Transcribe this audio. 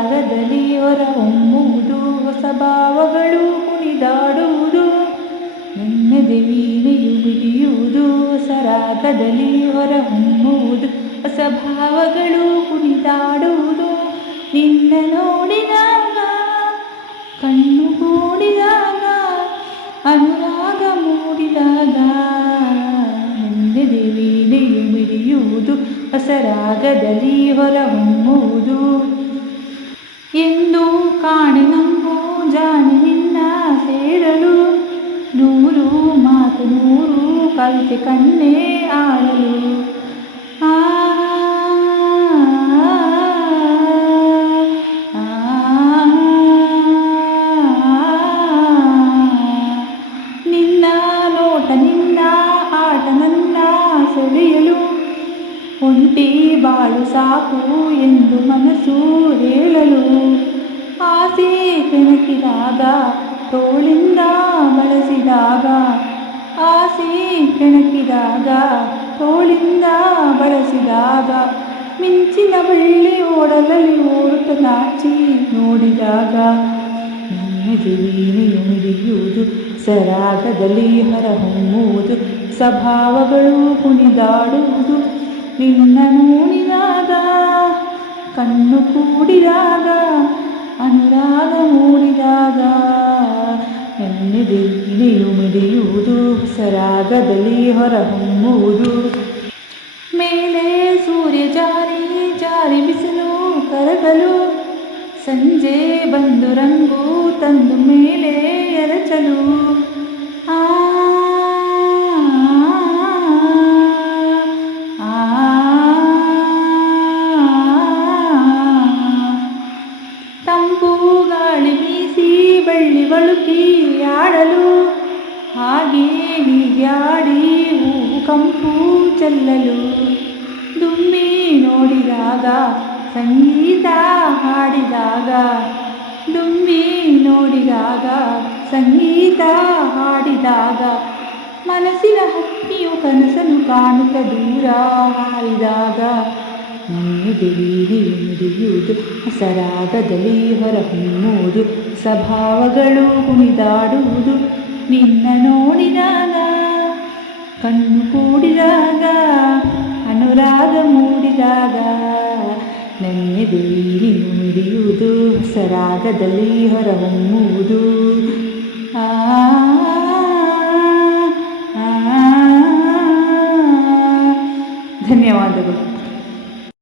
ಜಾಗದಲ್ಲಿ ಹೊರಹೊಮ್ಮುವುದು, ಹೊಸ ಭಾವಗಳು ಕುಣಿದಾಡುವುದು. ನೆನ್ನೆದೆ ವೀಣೆಯು ಬಿಡಿಯುವುದು, ಹೊಸ ರಾಗದಲ್ಲಿ ಹೊರಹೊಮ್ಮುವುದು, ಹೊಸ ಭಾವಗಳು ಕುಣಿದಾಡುವುದು. ನಿನ್ನ ನೋಡಿದಾಗ, ಕಣ್ಣು ಕೂಡಿದಾಗ, ಅನುರಾಗ ಮೂಡಿದಾಗ ನೆನ್ನೆದೆ ವೀಣೆಯು ಬಿಡಿಯುವುದು, ಹೊಸ ರಾಗದಲ್ಲಿ ಹೊರಹೊಮ್ಮುವುದು. ಮಾತು ನೂರು ಕವಿತೆ ಕಣ್ಣೇ ಆಡಲು ಆ ಆ, ನಿನ್ನ ನೋಟ ನಿನ್ನ ಆಟ ನನ್ನ ಸೆಳೆಯಲು ಒಂಟಿ ಬಾಳು ಸಾಕು ಎಂದು ಮನಸ್ಸು ಹೇಳಲು ಆಸೆ ಕೆಣಕಿದಾಗ ತೋಳಿಂದ ಕೆಣಕಿದಾಗ ತೋಳಿಂದ ಬಳಸಿದಾಗ, ಮಿಂಚಿನ ಬಳ್ಳಿ ಓಡಲಲ್ಲಿ ಓಡುತ್ತ ನಾಚಿ ನೋಡಿದಾಗ ನಿನ್ನದೆ ಸರಾಗದಲ್ಲಿ ಸರಾಗದಲ್ಲಿ ಹೊರಹೊಮ್ಮುವುದು ಸ್ವಭಾವಗಳು ಕುಣಿದಾಡುವುದು, ನಿನ್ನ ನೋಡಿದಾಗ ಕಣ್ಣು ಕೂಡಿದಾಗ, ಅನುರಾಗ ಮೂಡಿದಾಗ. ನೆನ್ನೆದೆ ಇಳಿಯು ಮಿಡಿಯುವುದು, ಸರಾಗದಲ್ಲಿ ಹೊರಹೊಮ್ಮುವುದು. ಮೇಲೆ ಸೂರ್ಯ ಜಾರಿ ಜಾರಿ ಬಿಸಿಲು, ಕರಗಲು. ಸಂಜೆ ಬಂದು ರಂಗು ತಂದು ಮೇಲೆ ಎರಚಲು. ಬಳುಕಿ ಆಡಲು ಹಾಗೆ ಹೀಗೆ ಆಡಿ ಹೂವು ಕಂಪು ಚೆಲ್ಲಲು. ದುಮ್ಮಿ ನೋಡಿದಾಗ, ಸಂಗೀತ ಹಾಡಿದಾಗ, ದುಮ್ಮಿ ನೋಡಿದಾಗ, ಸಂಗೀತ ಹಾಡಿದಾಗ, ಮನಸ್ಸಿನ ಹಕ್ಕಿಯು ಕನಸನ್ನು ಕಾಣುತ್ತ ದೂರ ಹಾರಿದಾಗ. ನನ್ನೆದೆ ವೀಣೆಯು ಮಿಡಿಯುವುದು ಹೊಸರಾಗದಲ್ಲಿ ಹೊರಹೊಮ್ಮುವುದು ಸ್ವಭಾವಗಳು ಕುಣಿದಾಡುವುದು. ನಿನ್ನ ನೋಡಿದಾಗ ಕಣ್ಣು ಕೂಡಿದಾಗ ಅನುರಾಗ ಮೂಡಿದಾಗ ನನ್ನೆದೆ ವೀಣೆಯು ಮುಡಿಯುವುದು ಹೊಸರಾಗದಲ್ಲಿ ಹೊರಹೊಮ್ಮುವುದು. ಆ, ಧನ್ಯವಾದಗಳು.